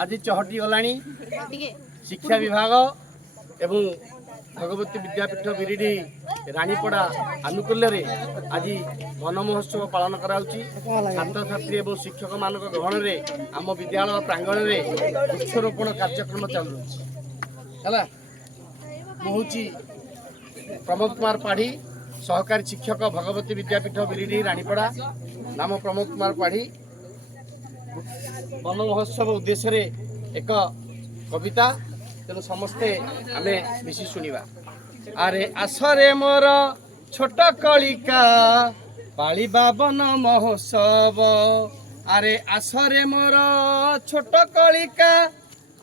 आज चहटी गला शिक्षा विभाग एवं भगवती विद्यापीठ बिरिडी रानीपड़ा आनुकूल्य आज वन महोत्सव पालन कराउची छात्र छात्री एवं शिक्षक मान गहन में आम विद्यालय प्रांगण में वृक्षरोपण कार्यक्रम चलू है। मुझे प्रमोद कुमार पाढ़ी सहकारी शिक्षक भगवती विद्यापीठ बिरिडी रानीपड़ा नाम प्रमोद कुमार पाढ़ी वन महोत्सव उद्देश्य एक कविता तेणु समस्ते आमे मिसी शुणा। अरे आसरे मोर छोट कलिका पालिबा वन महोत्सव अरे आसरे मोर छोट कलिका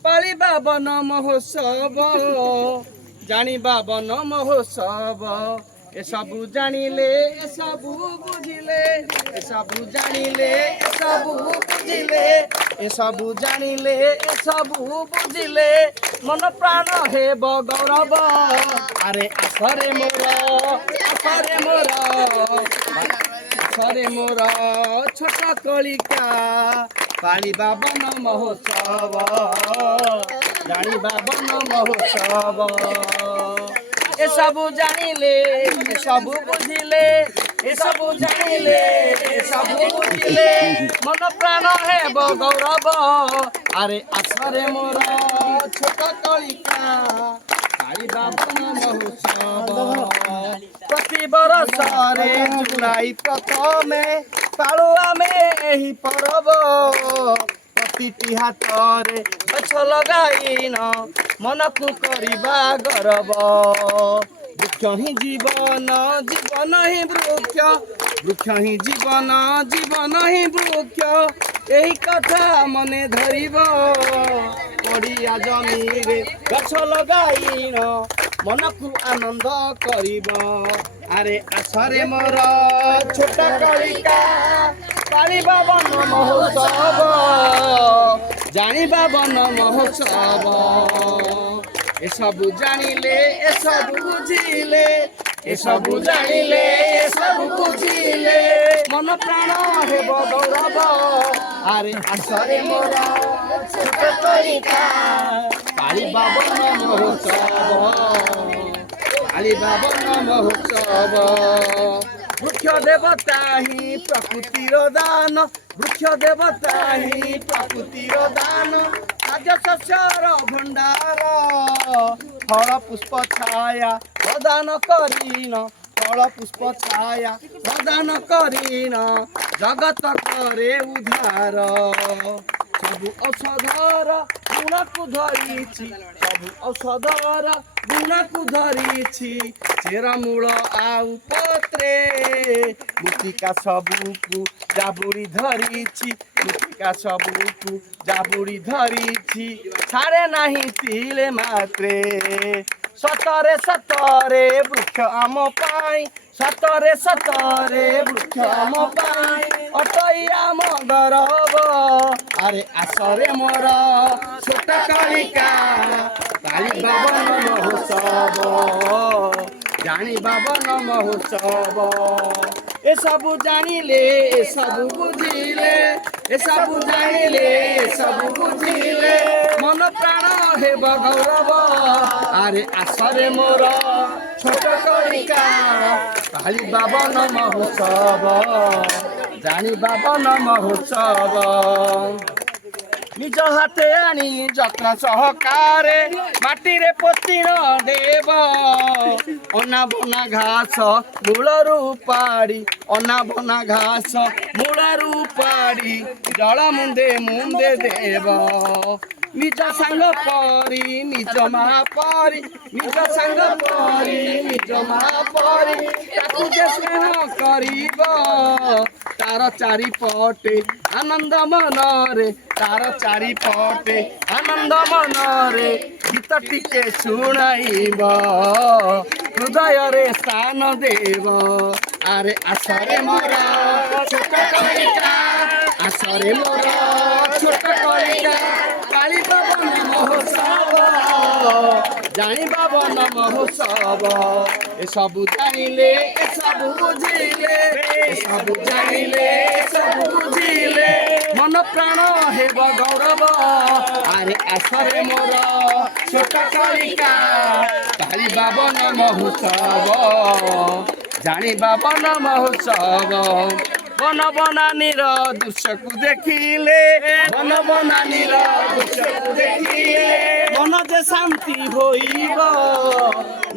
पालिबा वन महोत्सव जानिबा वन महोत्सव ए सबू जानिले ए सबू बुझिले ए सबू जानिले ए सबू बुझिले ए सबू जानिले ए सबू बुझिले मन प्राण हेब गौरव अरे आसरे मोर छोट कलिका पालिबा वन महोत्सव जानिबा वन महोत्सव ए सबू जानिले ए सबू बुझिले ए सबू जानिले ए सबू बुझिले मन प्राण हेब गौरव अरे आसरे मोर छोट कलिका पालिबा वन महोत्सव प्रति बरस रे जुलाई प्रथमे पालु आमे एही परब प्रतिटी हाथरे गछ लगाइन मन को करबा गर्व वृक्ष ही जीवन जीवन ही वृक्ष वृक्ष ही जीवन जीवन ही वृक्ष यही कथा मने धरिब पड़िया जमी रे गछ लगाइन मन को आनंद करिब अरे आसरे मोर छोट कलिका पालिबा वन महोत्सव जानिबा वन महोत्सव ए सबू जानिले ए सबू बुझिले ए सबू जानिले ए सबू बुझिले मन प्राण हेब गौरव अरे आसरे मोर छोट कलिका पालिबा वन महोत्सव पालिबा वन महोत्सव वृक्ष देवता ही प्रकृतिर दान वृक्ष देवता ही प्रकृतिर दान खाद्य शस्यर भंडार फल पुष्प छाया प्रदान करीन फल पुष्प छाया प्रदान करीन जगत करे उद्धार सबु औषधर गुण को धरिछि सबु औषधर गुण को धरिछि चेरमूल आउ पत्रे मृत्तिका सबुकु जाबुड़ी धरिछि मृत्तिका सबुकु जाबुड़ी धरिछि छाड़े नाही तिले मात्रे सतरे सतरे वृक्ष आम पाई सतरे सतरे वृक्ष आम पाई अटई आम गरव अरे आसरे मोर छोट कलिका पालिबा वन महोत्सव जानिबा वन महोत्सव ए सबू जानिले ए सबू बुझिले ए सबू जानिले ए सबू बुझिले मन प्राण हेब गौरव अरे आसरे मोर छोट कलिका पालिबा वन महोत्सव जानिबा वन महोत्सव निज हाथे आनी जत्न सहकारे माटी रे पोतीर देव अनाबना घास मूलरू पाड़ी अनाबना घास मूलरू पाड़ी जल मुंदे मुंदे देव निज सांग परी निज माँ परी निज सांग परी निज माँ परी ताकू जे स्नेह करिब तार चारिपटे आनंद मनरे तार चारिपटे आनंद मनरे गीत टिके शुणाइब हृदय रे स्थान देव अरे आसरे मोर छोट कलिका आसरे मोर छोट कलिका पालिबा वन महोत्सव ଜାଣିବା ବନ ମହୋତ୍ସବ ଏସବୁ ଜାଣିଲେ ଏସବୁ ବୁଝିଲେ ଏସବୁ ଜାଣିଲେ ଏସବୁ ବୁଝିଲେ ମନ ପ୍ରାଣ ହେବ ଗୌରବ ଆରେ ଆସରେ ମୋର ଛୋଟ କାଳିକା କାଳିବା ବନ ମହୋତ୍ସବ ଜାଣିବା ବନ ମହୋତ୍ସବ বন বনানীর দৃশ্যକୁ ଦେଖିଲେ বন বনানীর দৃশ্যକୁ ଦେଖିଲେ মন যে শান্তি হইব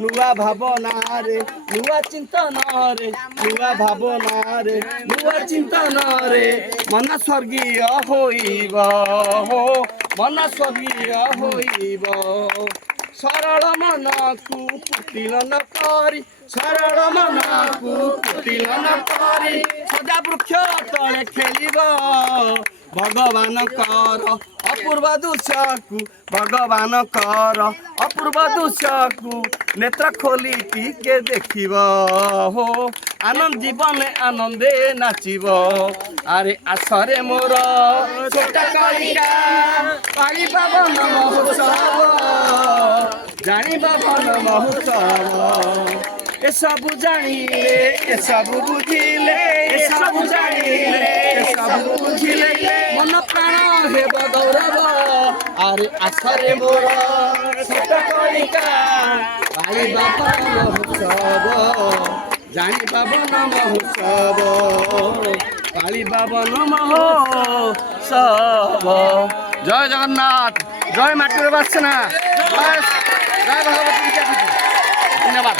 নূয়া ভাবনারে নূয়া চিন্তনরে নূয়া ভাবনারে নূয়া চিন্তনরে মন স্বর্গীয় হইব মন স্বর্গীয় হইব ସରଳ ମନକୁ କୁଟିଳ ନ କରି ସରଳ ମନକୁ କୁଟିଳ ନ କରି ସଦା ବୃକ୍ଷ ତଳେ ଖେଳିବ ଭଗବାନଙ୍କର ଅପୂର୍ବ ଦୃଶ୍ୟକୁ ଭଗବାନଙ୍କର ଅପୂର୍ବ ଦୃଶ୍ୟକୁ ନେତ୍ର ଖୋଲି ଟିକେ ଦେଖିବ ହୋ ଆନନ୍ଦ ଜୀବନ ଆନନ୍ଦେ ନାଚିବ ଆରେ ଆସରେ ମୋର ଛୋଟ କାଳିକା ପାଳିବା ବନ ମହୋତ୍ସବ ଜାଣିବା ବନ ମହୋତ୍ସବ ଏସବୁ ଜାଣିଲେ ଏସବୁ ବୁଝିଲେ ଏସବୁ ଜାଣିଲେ ଏସବୁ ବୁଝିଲେ ମନ ପ୍ରାଣ ହେବ ଗୌରବ ଆରେ ଆସରେ ମୋର ଛୋଟ କାଳିକା ପାଳିବା ବନ ମହୋତ୍ସବ ଜାଣିବା ବନ ମହୋତ୍ସବ ପାଳିବା ବନ ମହୋତ୍ସବ ଜୟ ଜଗନ୍ନାଥ জয় মাটির বাসনা জয় ভগবতী বিদ্যাপীঠ ধন্যবাদ।